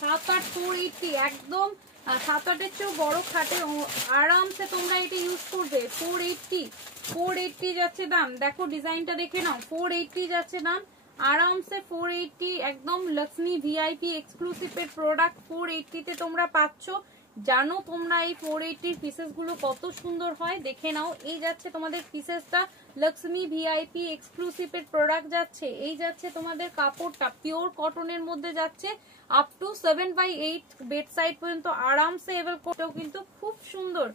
7-8 480 একদম 7-8 চেয়েও বড় খাটে আরামসে তোমরা এটা ইউজ করবে। 480 যাচ্ছে দাম। দেখো ডিজাইনটা দেখে নাও, 480 যাচ্ছে দাম আরামসে। 480 একদম লক্ষ্মী ভিআইপি এক্সক্লুসিভ এর প্রোডাক্ট 480 তে তোমরা পাচ্ছ। জানো তোমরা এই 480 পিসেস গুলো কত সুন্দর হয়, দেখে নাও। এই যাচ্ছে তোমাদের পিসেসটা, লক্ষ্মী ভিআইপি এক্সক্লুসিভ এর প্রোডাক্ট যাচ্ছে। এই যাচ্ছে তোমাদের কাপড়টা পিওর কটনের মধ্যে যাচ্ছে, আপ টু 7/8 বেড সাইড পর্যন্ত আরামসে এবার করতেও কিন্তু খুব সুন্দর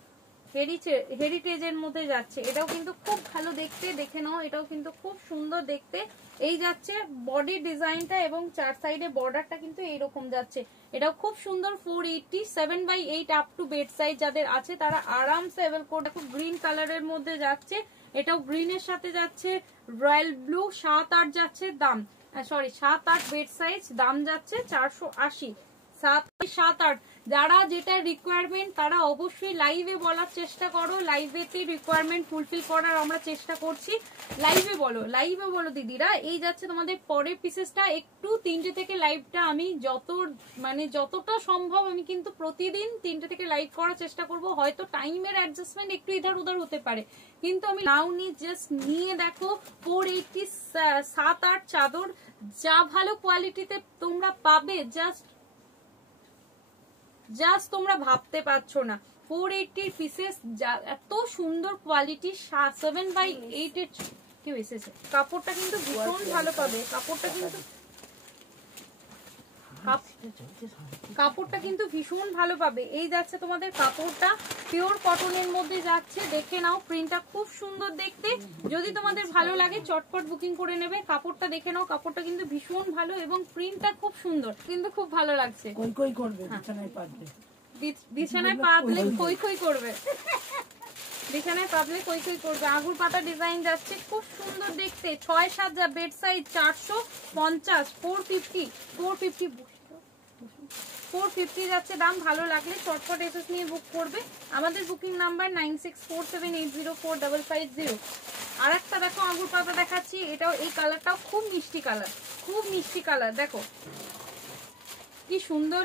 হেরিটেজের মধ্যে যাচ্ছে। এটাও কিন্তু খুব ভালো দেখতে, দেখে নাও এটাও কিন্তু খুব সুন্দর দেখতে। এই যাচ্ছে বডি ডিজাইনটা এবং চার সাইডে বর্ডারটা কিন্তু এইরকম যাচ্ছে। এটাও খুব সুন্দর 480 7/8 আপ টু বেড সাইজ যাদের আছে তারা আরামসে এভেল করতে। খুব গ্রিন কালারের মধ্যে যাচ্ছে, এটাও গ্রিনের সাথে যাচ্ছে, রয়্যাল ব্লু 7-8 যাচ্ছে দাম, সরি 7-8 বেড সাইজ দাম যাচ্ছে 480। 7-8 যারা যেটা রিকোয়ারমেন্ট তারা অবশ্যই লাইভে বলার চেষ্টা করো, লাইভেতে রিকোয়ারমেন্ট ফুলফিল করার আমরা চেষ্টা করছি। লাইভে বলো দিদিরা। এই যাচ্ছে তোমাদের পরের পিসেসটা। একটু 3টে থেকে লাইভটা আমি যতটা সম্ভব আমি কিন্তু প্রতিদিন 3টে থেকে লাইভ করার চেষ্টা করব। হয়তো টাইমের অ্যাডজাস্টমেন্ট একটু ইধার উধার হতে পারে, কিন্তু আমি নাও নি জাস্ট নিয়ে দেখো 480 7-8 চাদর যা ভালো কোয়ালিটিতে তোমরা পাবে জাস্ট তোমরা ভাবতে পারছো না। 480 পিসেস এত সুন্দর কোয়ালিটি 7/8 এর কি এসেছে। কাপড়টা কিন্তু ভীষণ ভালো পাবে, কাপড়টা কিন্তু ভীষণ ভালো পাবে। এই যাচ্ছে তোমাদের কাপড়টা পিওর কটনের মধ্যে যাচ্ছে, দেখে নাও প্রিন্টটা খুব সুন্দর দেখতে। যদি তোমাদের ভালো লাগে চটপট বুকিং করে নেবে। কাপড়টা দেখে নাও, কাপড়টা কিন্তু ভীষণ ভালো এবং প্রিন্টটা খুব সুন্দর, কিন্তু খুব ভালো লাগছে। কই করবে বিছানায় পাতলে কই করবে, বিছানায় পাতলে কই করবে। আঙুর পাতা ডিজাইন যাচ্ছে, খুব সুন্দর দেখতে। 6-7 যা বেড সাইজ 450 450 যাচ্ছে দাম। ভালো লাগলে চটপট এসএস নিয়ে বুক করবে। আমাদের বুকিং নাম্বার 9647804550। আর একটা দেখো আঙুর পাতা দেখাচ্ছি, এটাও এই কালারটাও খুব মিষ্টি কালার, দেখো কি সুন্দর।